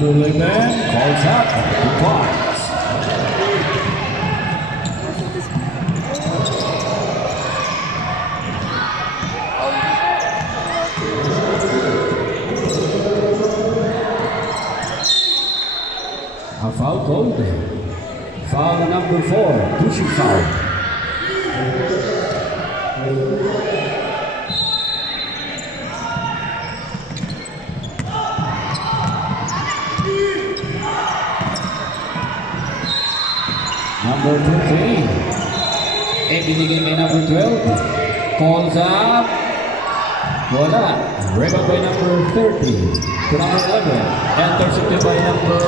Number 11 calls up the points. A foul called. Foul number 4, pushing foul. Number 13, ibinigay kay number 12, calls up, wala, rebound by number 30 to number 11, intercepted by number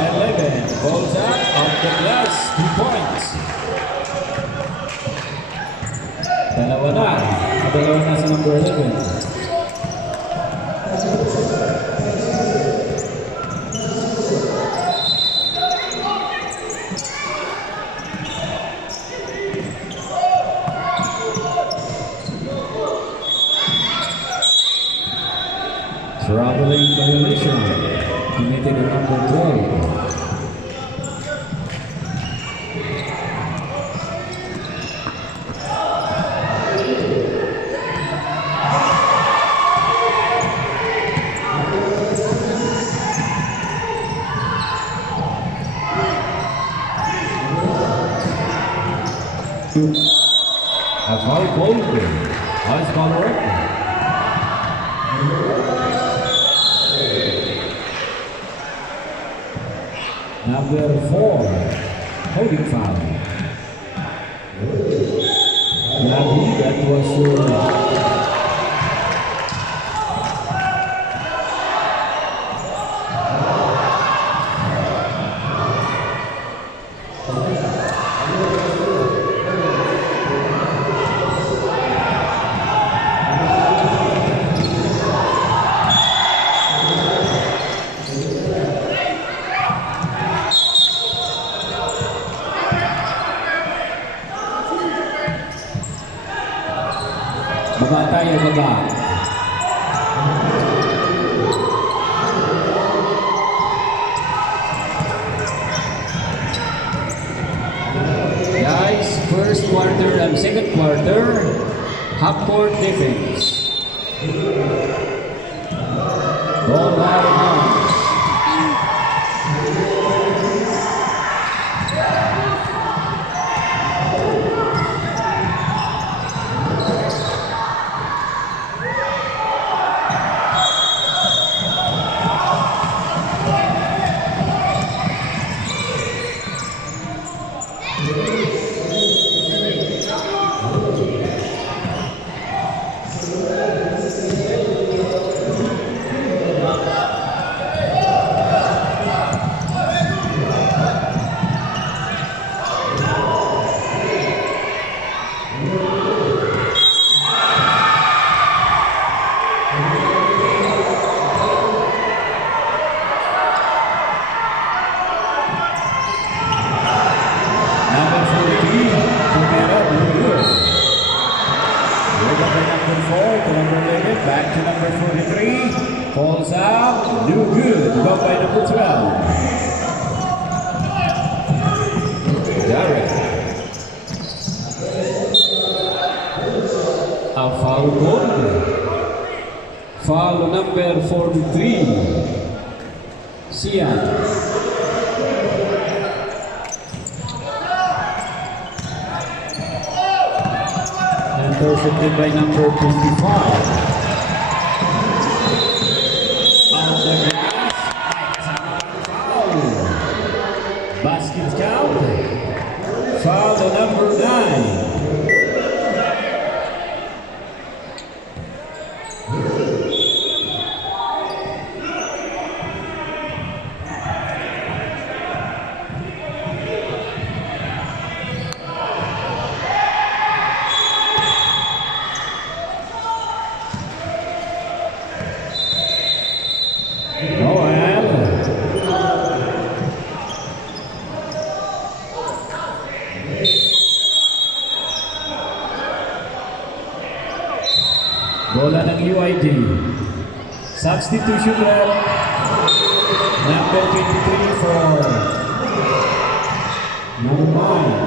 11, calls up, off the glass, 2 points. Dalawa na sa number 11. Traveling violation committed at number 12. A foul called. High scholar. Number 4, holding foul. That was baba tayo, baba. Guys, first quarter and second quarter, half court defense. Ball out of bounds. Back to number 43, falls out, no good, go by number 12. Derek. A foul called. Foul number 43, Sian. Intercepted by number 25. Basket count. Foul number 9. Bola ng UID. Substitution rep. Number 23 for number 9.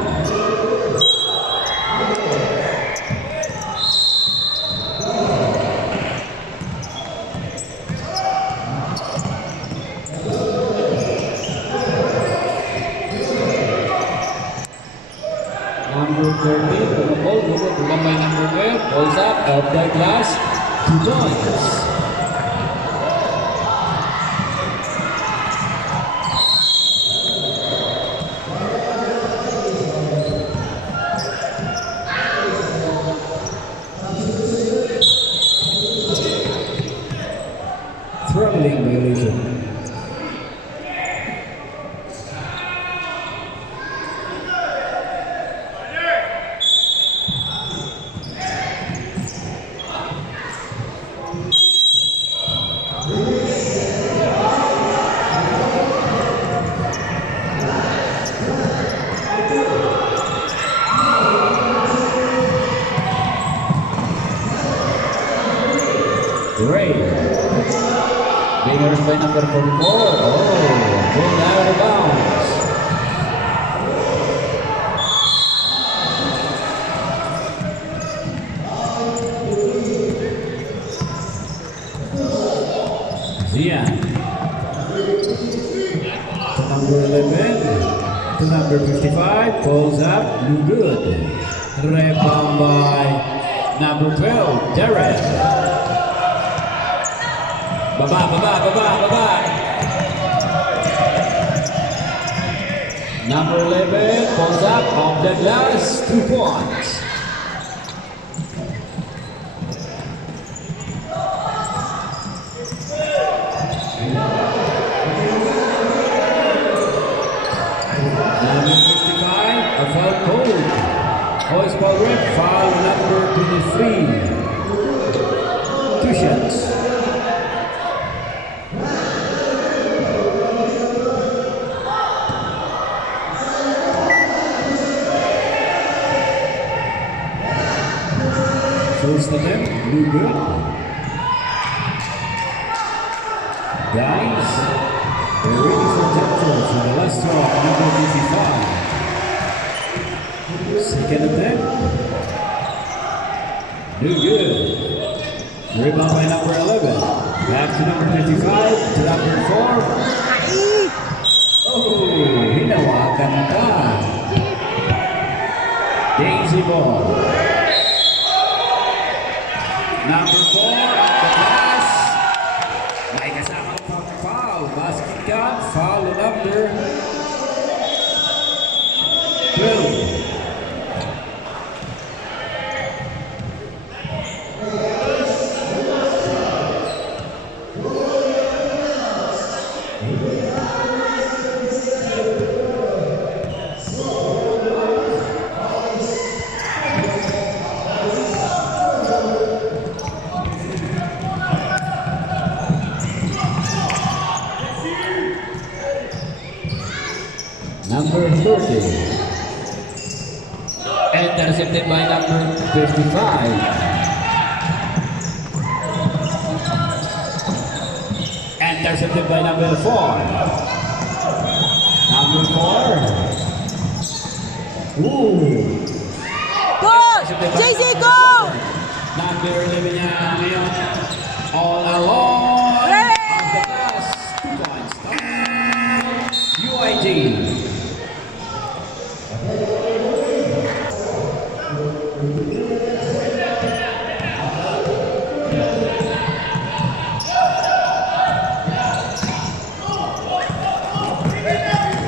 Number 30, ball, bukan by number 12, balls up, off the glass, 2 points. Throttling violation. Great. Being earned by number 44. Oh, going out of bounds. Zian. To number 11. To number 55. Pulls up. No good. Rebound by number 12. Derek. Baba. Number 11 pulls up off the glass, 2 points. Number 55, a foul called. Hoist ball rep, foul number 23. 2 shots. First attempt, no good. Guys, they're ready for tempo for the last drop, number 55. Second attempt, no good. Rebound by number 11. Back to number 55, to number 4. Oh, hinawakan ka. Daisy ball. Number 4 at the glass. May kasama pang foul. Basket count. Foul number 12. Number 30. Intercepted by number 55. Intercepted by number 4. Number 4. Ooh. Go! JC, go! Number 11 niya ngayon. All along. Ready! On the glass. 2 points. UIG.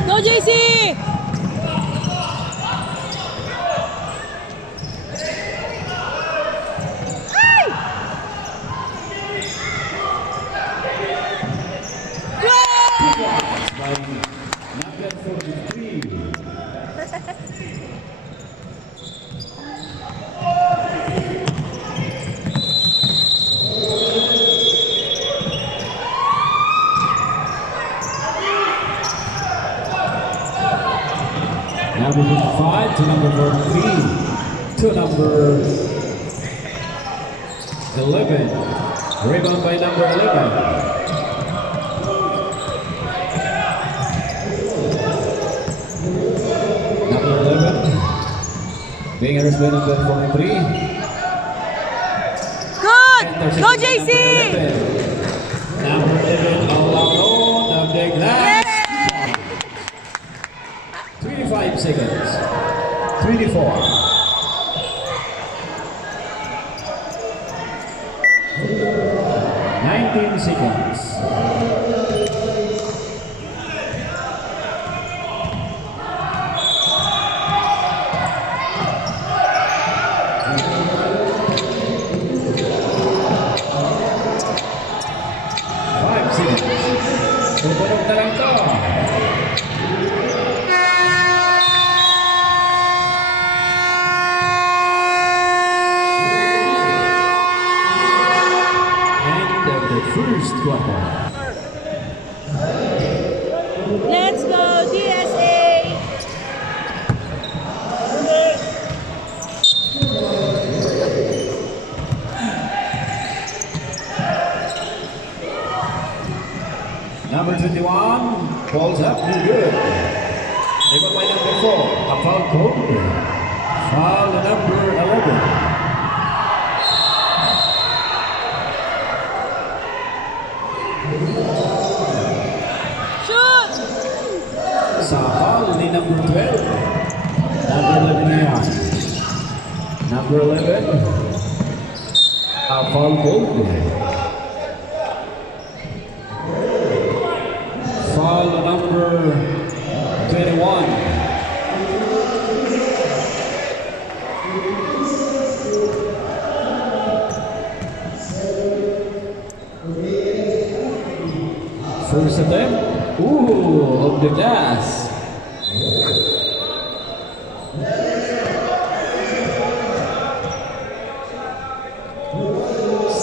Go, JC! By number 43. Number 55 to number 43 to number 11. Rebound by number 11. Number 11. Being arrested by number 43. Good! Intercepted Go, by JC! Number 11, all alone of the glass. 25 seconds. 24. 19 seconds. Susunod na lang to. End of the first quarter. Let's go, DSA! Number 21 falls up, no good. Rebound by number 4, a foul call. Foul number 11. Shoot! Sa foul ni number 12. Number 11 na yan. Number 11. A foul call. Foul number 21. First attempt. Ooh, of the glass.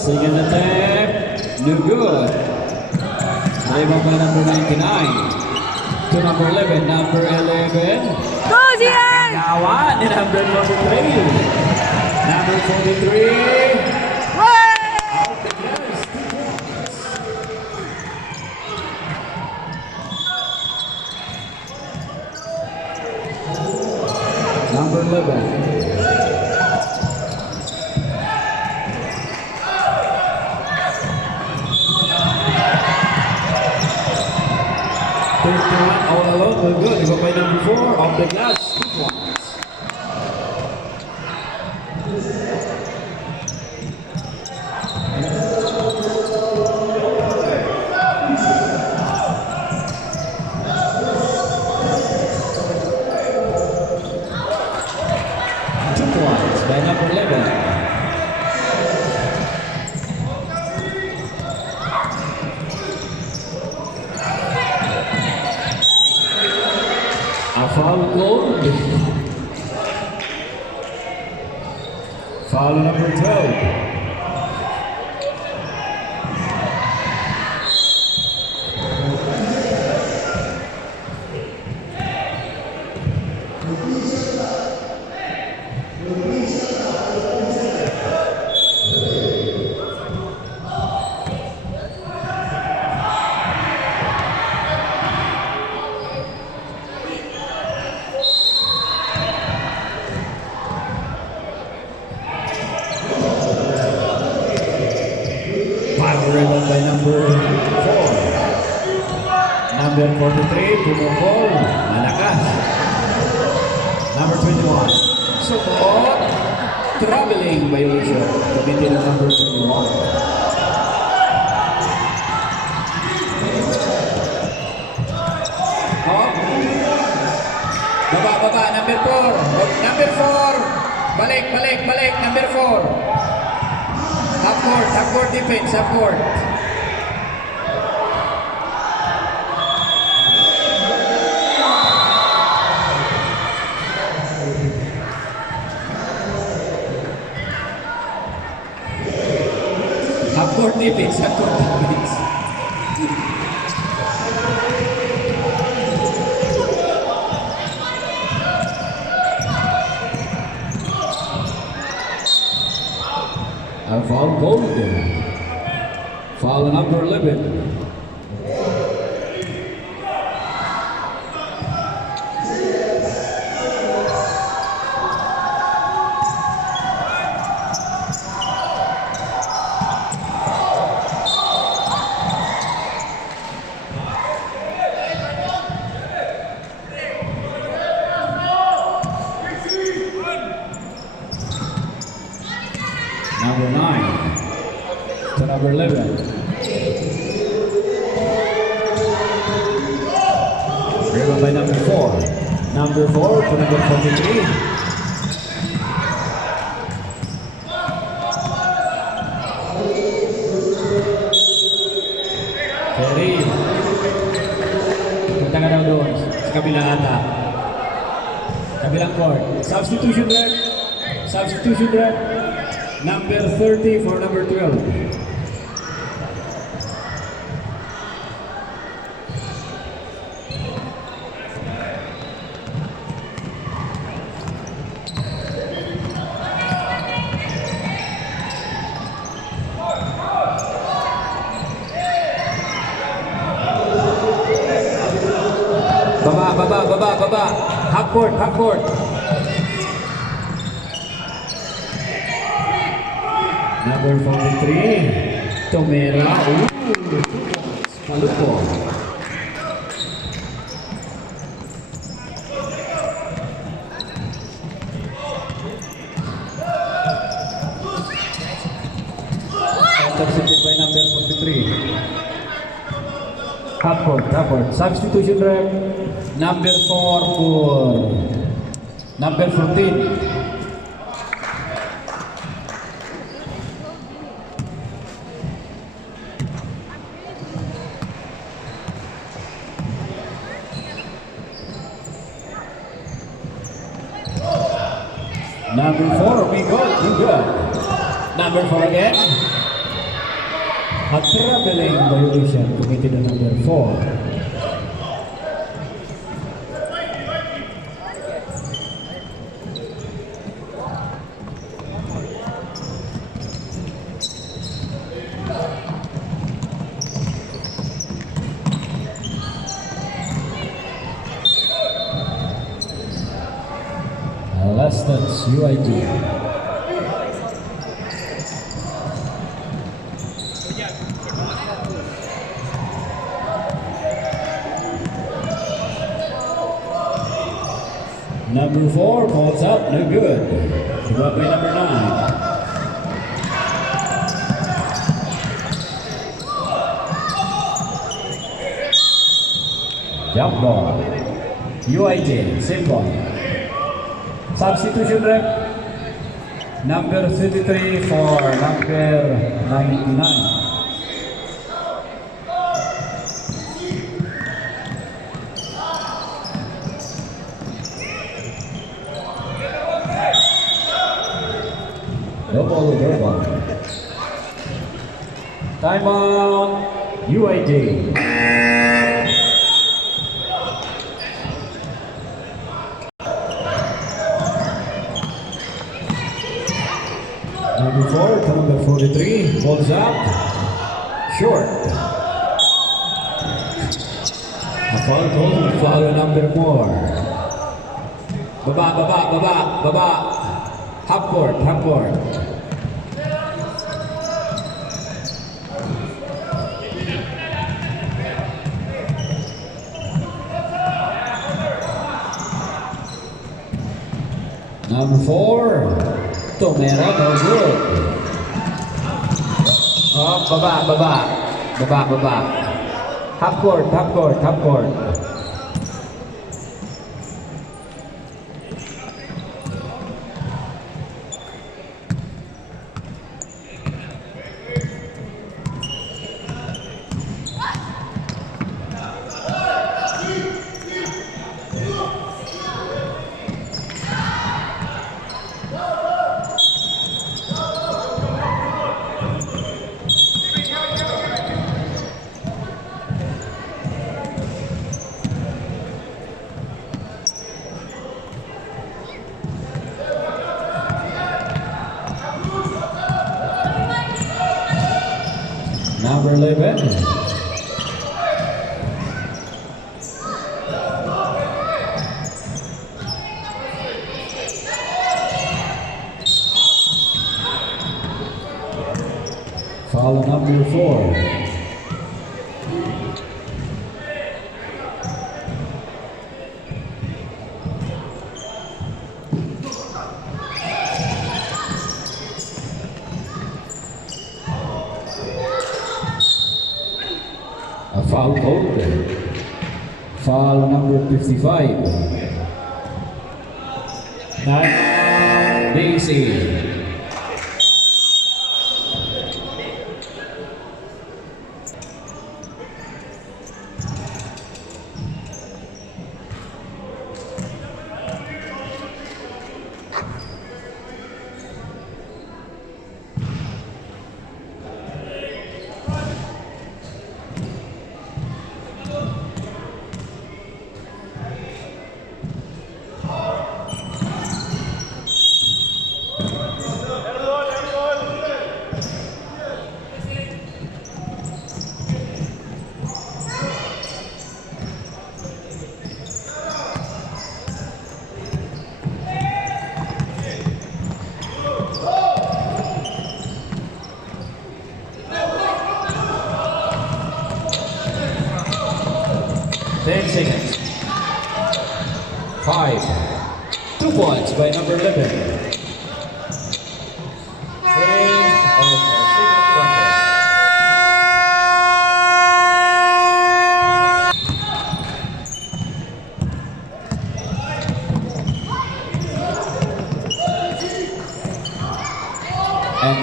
Second attempt. No good. Rebound by number 99 to number 11. Number 11. Go, Zian! Gawa ni number 43. Number 43. Out the glass. 2 points. Number 11. All alone, we're good. Rebound by number 4 off the glass. 2 points. By number 11. A foul call. Foul number 12. Rebound by number 4. Number 43, pumukol, malakas. Number 21, support, traveling violation. Committed na number 21. Oh. Baba, number 4. Number 4. Balik, number 4. Half court defense, half court. Half court defense, half court defense. A foul goal there. Foul number 11. Number 9 to number 11. Driven by number 4. Number 4 to number 43. Terry. Punta ka daw doon sa kabilang ata. Kabilang court. Substitution rep. Substitution rep. Number 30 for number 12. Baba. Half court. Number 43, Tomera. Palupo. Intercepted by number 43. Half court. Substitution rep. Number 4 for number 14. Number 4, we good. Number 4 again. A traveling violation committed on number 4. Last that's UID. Number 4 calls out, no good. Brought by number 9. Jump ball. UID, same ball. Substitution rep. Number 33 for number 99. Double. Timeout. UID. Number 4 to number 43, balls up, short. A foul call, foul number 4. Baba. Half court. Number 4, Tomera, no good. Oh, baba. Half court. Number 11. Foul number 4. A foul called. Foul number 55. Not Daisy. Ten seconds. 5. 2 points by number 11.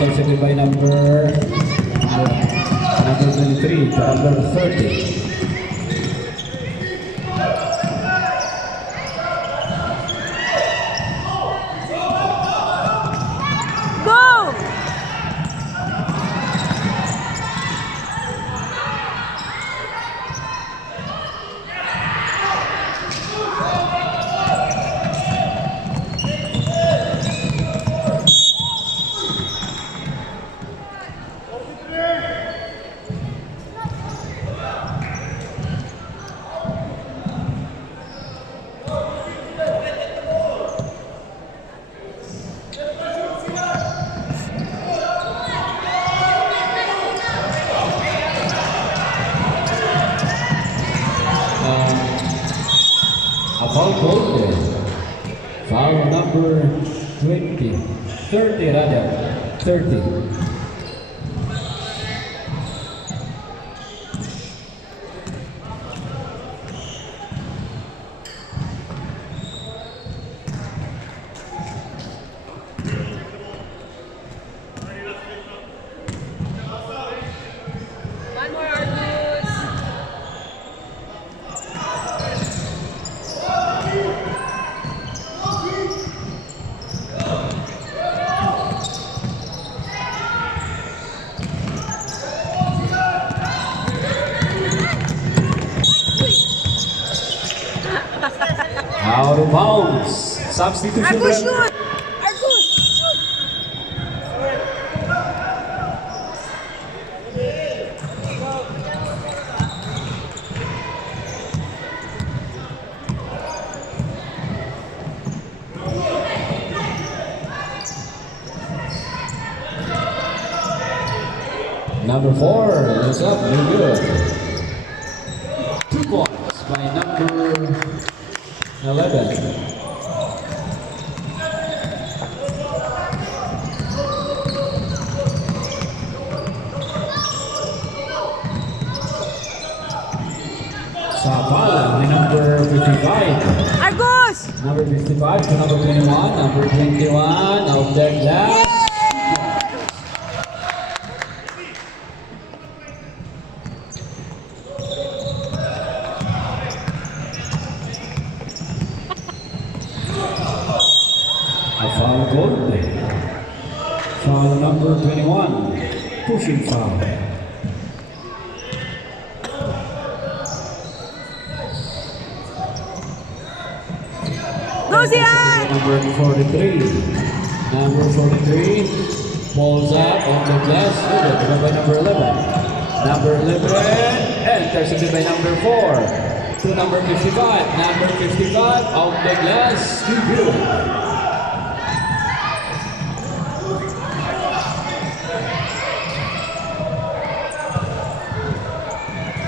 Intercepted by number 23 to number 30. Foul called. Foul number 30 rather. 30. One more, Argus. Out of bounds. Substitution. Argus, shoot! Argus, shoot! Number 4 is up. No good. 2 points by number 11. Sapala by number 55. Argus! Number 55 to number 21. Number 21 out there glass. A foul goal. Foul number 21. Pushing foul. Go Zian! Number 43. Number 43 pulls up on the glass. By number 11. Number 11, intercepted by number 4. To number 55. Number 55, out the glass, too good.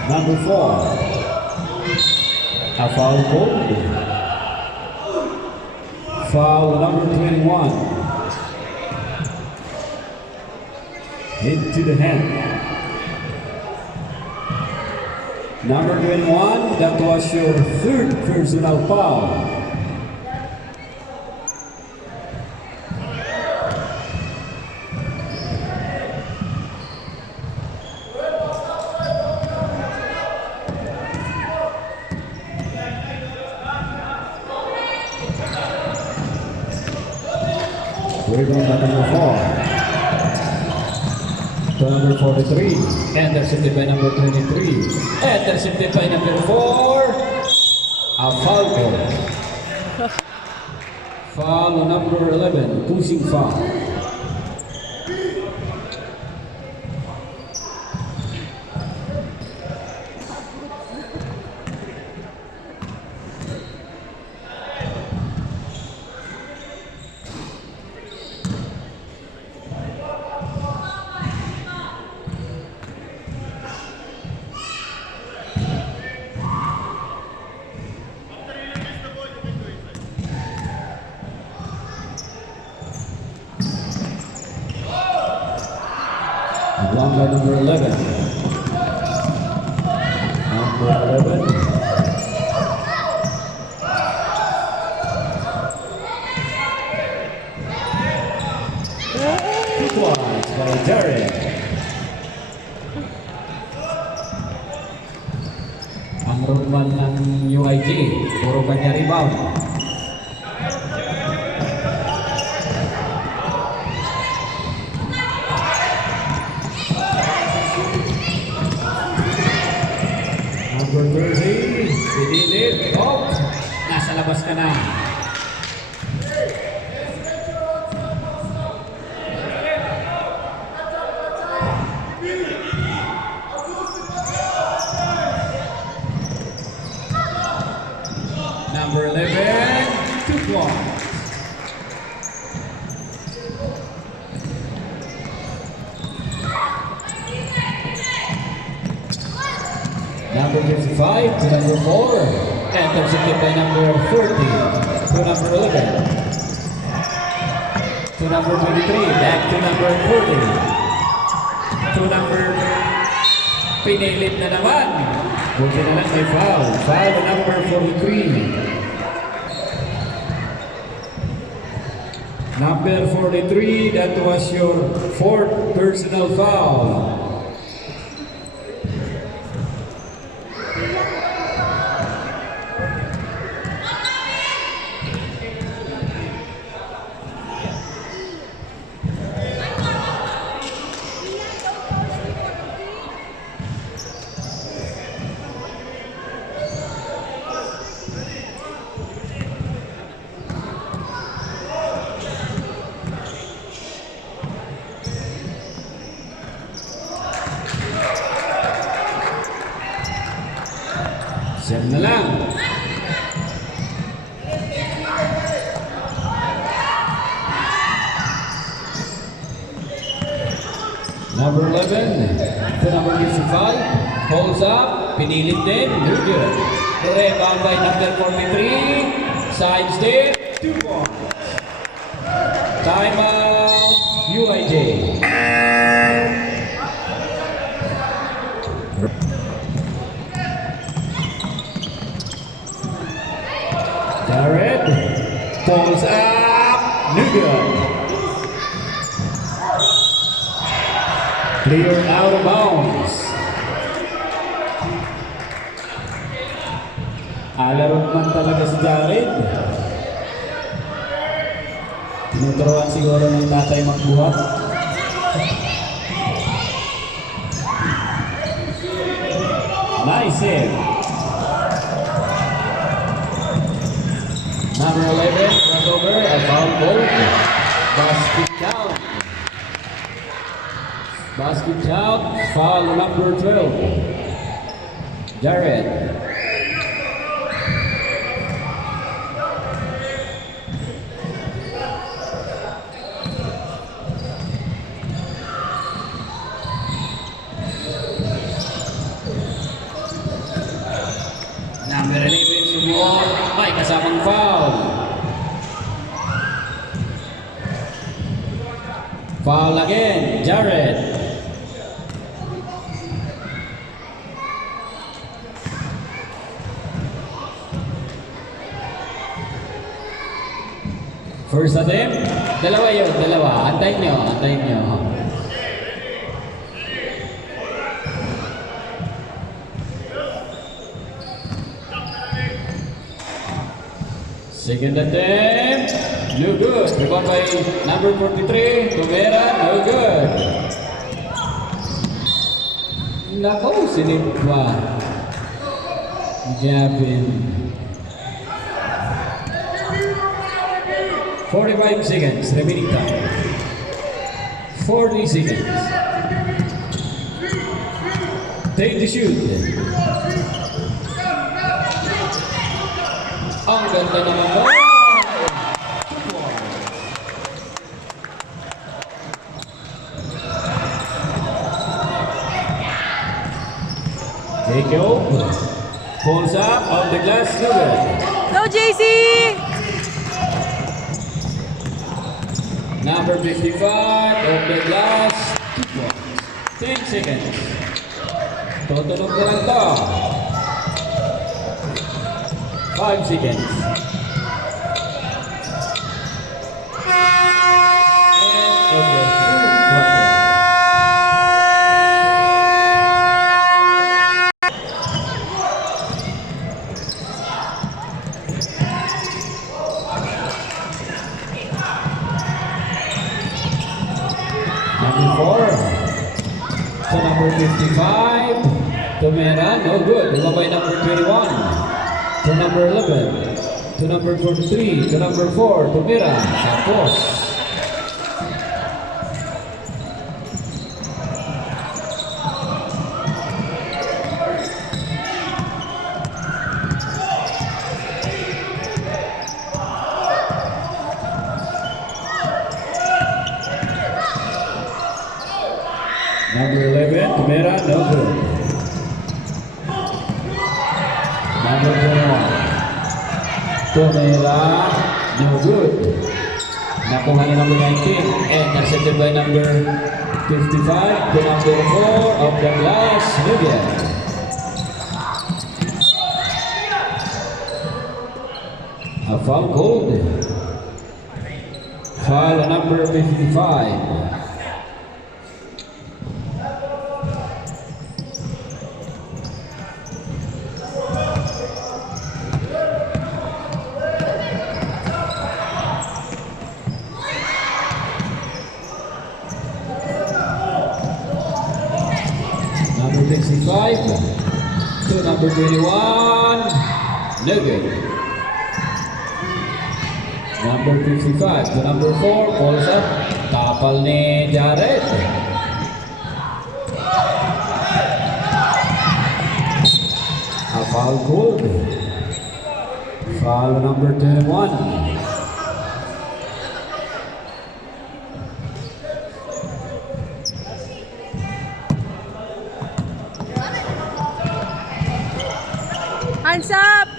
Number 4, a foul called. Foul number 21. Hit to the hand. Number 21, that was your third personal foul. Rebound by number 4. To number 43. Intercepted by number 23. Intercepted by number 4. A foul call. Foul number 11. Pushing foul. Blocked by number 11. Number 11. Two points by Jared. Ang roadman ng UIG, puro kanya rebound. Number 30, pinilip, nasa labas ka na. Number 11, 2 points. Number 55 to number 4. Intercepted by number 40 to number 11. To number 23, back to number 40. To number pinilit na naman. Buti na lang may foul. Foul number 43. Number 43, that was your 4th personal foul. Siyam na lang. Number 11 to number 55. Holds up. Pinilit din. No good. Rebound by number 43. Side step. 2 points. Timeout. UIJ. Jared pulls up, no good. Clear out of bounds. Alarot man talaga si Jared. Tinuturuan siguro ng tatay magbuhat. Nice save. Number 11, crossover, a foul ball. Basket down. Basket count, foul number 12. Jared. Number 11 sumuot, may kasamang foul. Foul again, Jared. First attempt, dalawa yun, dalawa. Antayin nyo, antayin nyo. Second attempt, no good. Rebound by number 43, Tumera, no good. Nako, sinip pa. Japin. 45 seconds, remaining time. 40 seconds. Take the shoot. Ang ganda naman mo. Take it over. Pulls up on the glass, no good. Go, JC! Number 55 of the glass, 2 points. 10 seconds. Tutunog na lang to. 5 seconds. And over. Number 4 to number 55, Tumera, no good. Rebound by number 21 to number 11 to number 43 to number 4, Tumera, tapos. Number 11, Tumera, no good. Number 21, Tumera, no good. Nakuha ni number 19 and intercepted by number 55 to number 4 of the glass, Nubia. A foul called. Foul number 55. Number 65 to number 21, no good. Number 55 to number 4, pulls up, tapal ni Jared. A foul called. Foul number 21. Hands up!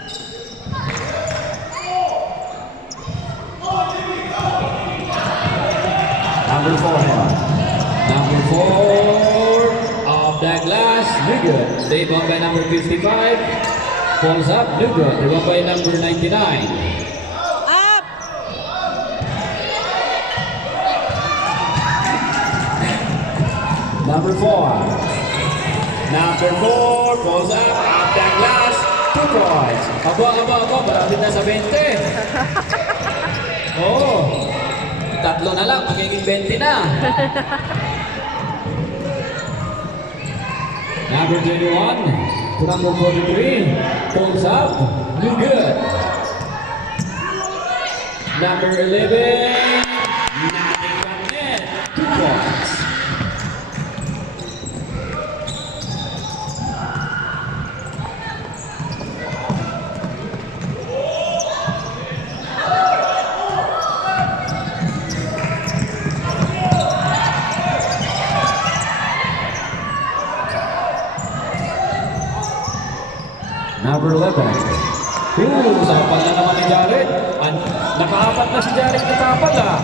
Number 4 Number 4 of the glass, no good. Rebound by number 55. Falls up, no good. Rebound by number 99. Up! Number 4. Number 4 falls up of the glass, 2 points. Aba, malapit na sa 20. Oh, tatlo na lang, magiging 20 na. Number 21 to number 43, pulls up, no good. Number 11, nothing but net, 2 points. number 11. Sapat na naman ni Jared. Nakaapat na si Jared na tapal ah.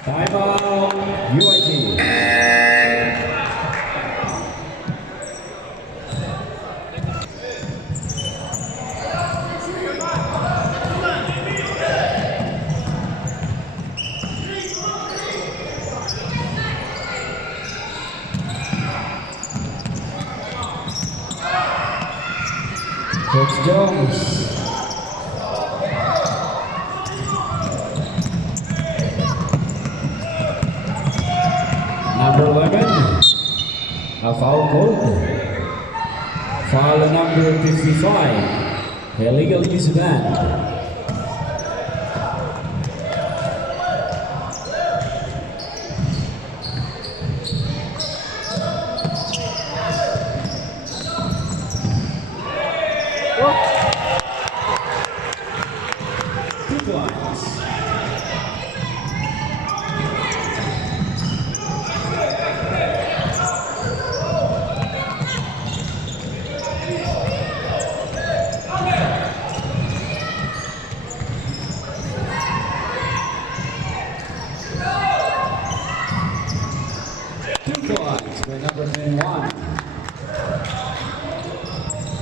Time out, UIG. Coach Jones. Number 11, a foul called. Foul number 55, illegal use banned. Two points. For number 21.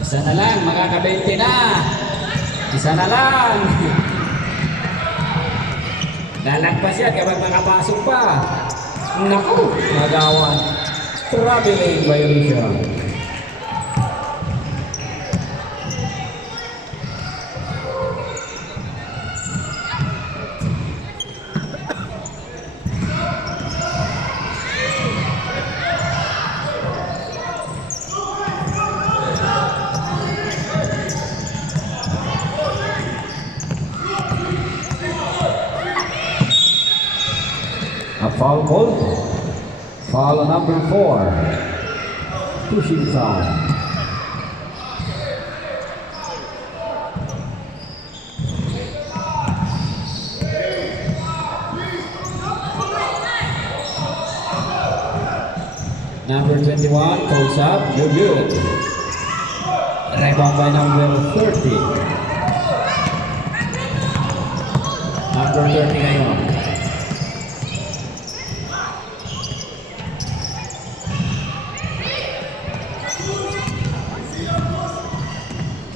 Isa na lang, makaka-20 na. Isa na lang. Lalagpas yan kapag makapasok pa. Naku, nagawan. Traveling violation. A foul called. Foul number 4. Pushing foul. Number 21 calls up. You're good. Rebound by number 30. Number 30 ngayon.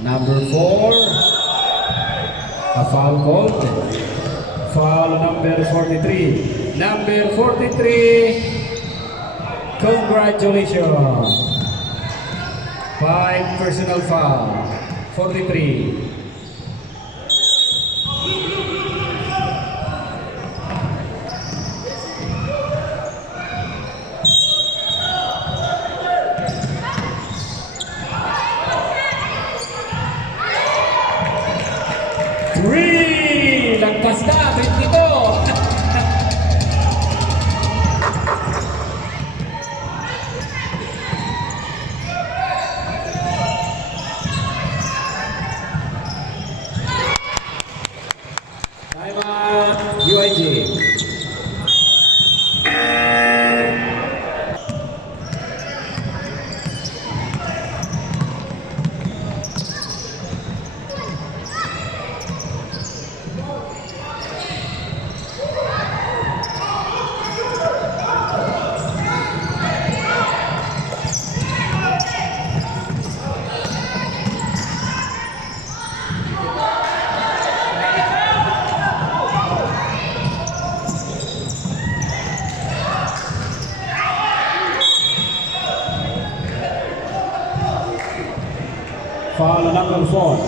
Number 4, a foul called. Foul number 43. Number 43, congratulations. 5 personal foul. 43. Lagpas na, 22. Time out, UIG. Foul number 4.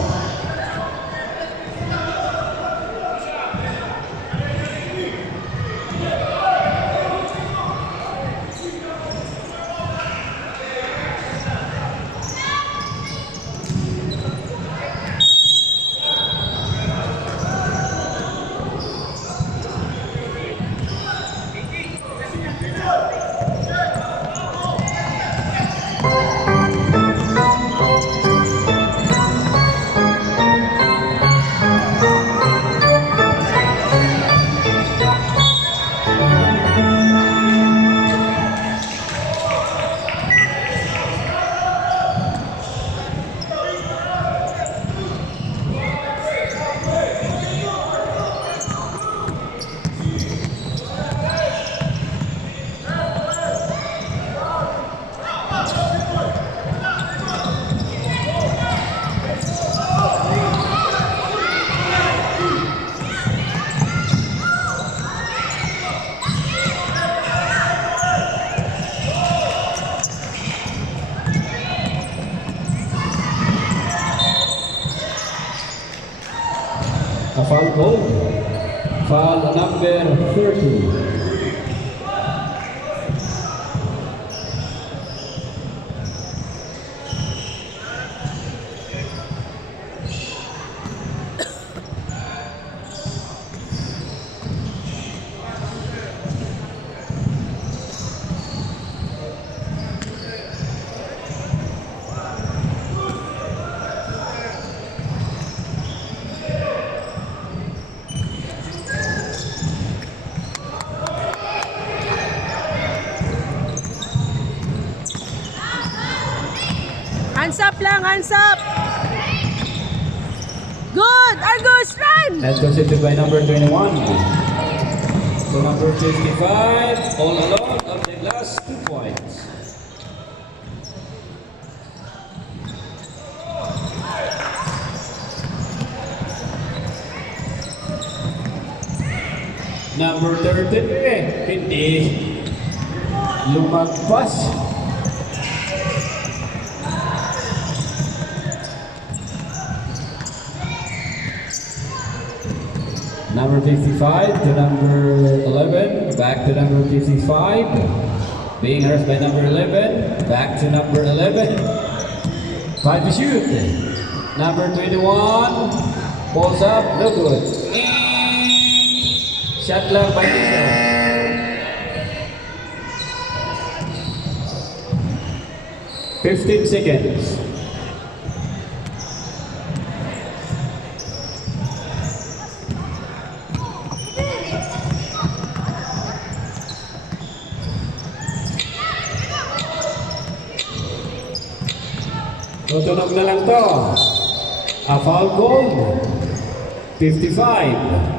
A foul call. Foul number 30. Hands up lang, hands up. Good, Argus, run. And conceded by number 21. So number 55, all alone of the last 2 points. Number 33, hindi lumagpas. Number 55 to number 11, back to number 55. Being harassed by number 11, back to number 11. 5 to shoot. Number 21, balls up, no good. Shot clock by Diesel. 15 seconds. Tutunog na lang to. A foul call. 55.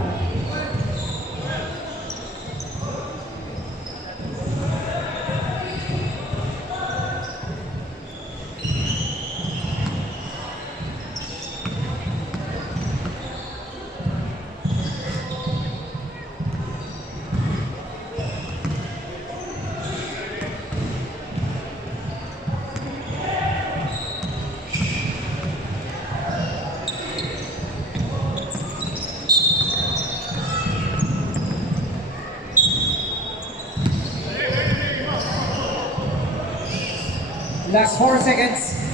Last 4 seconds.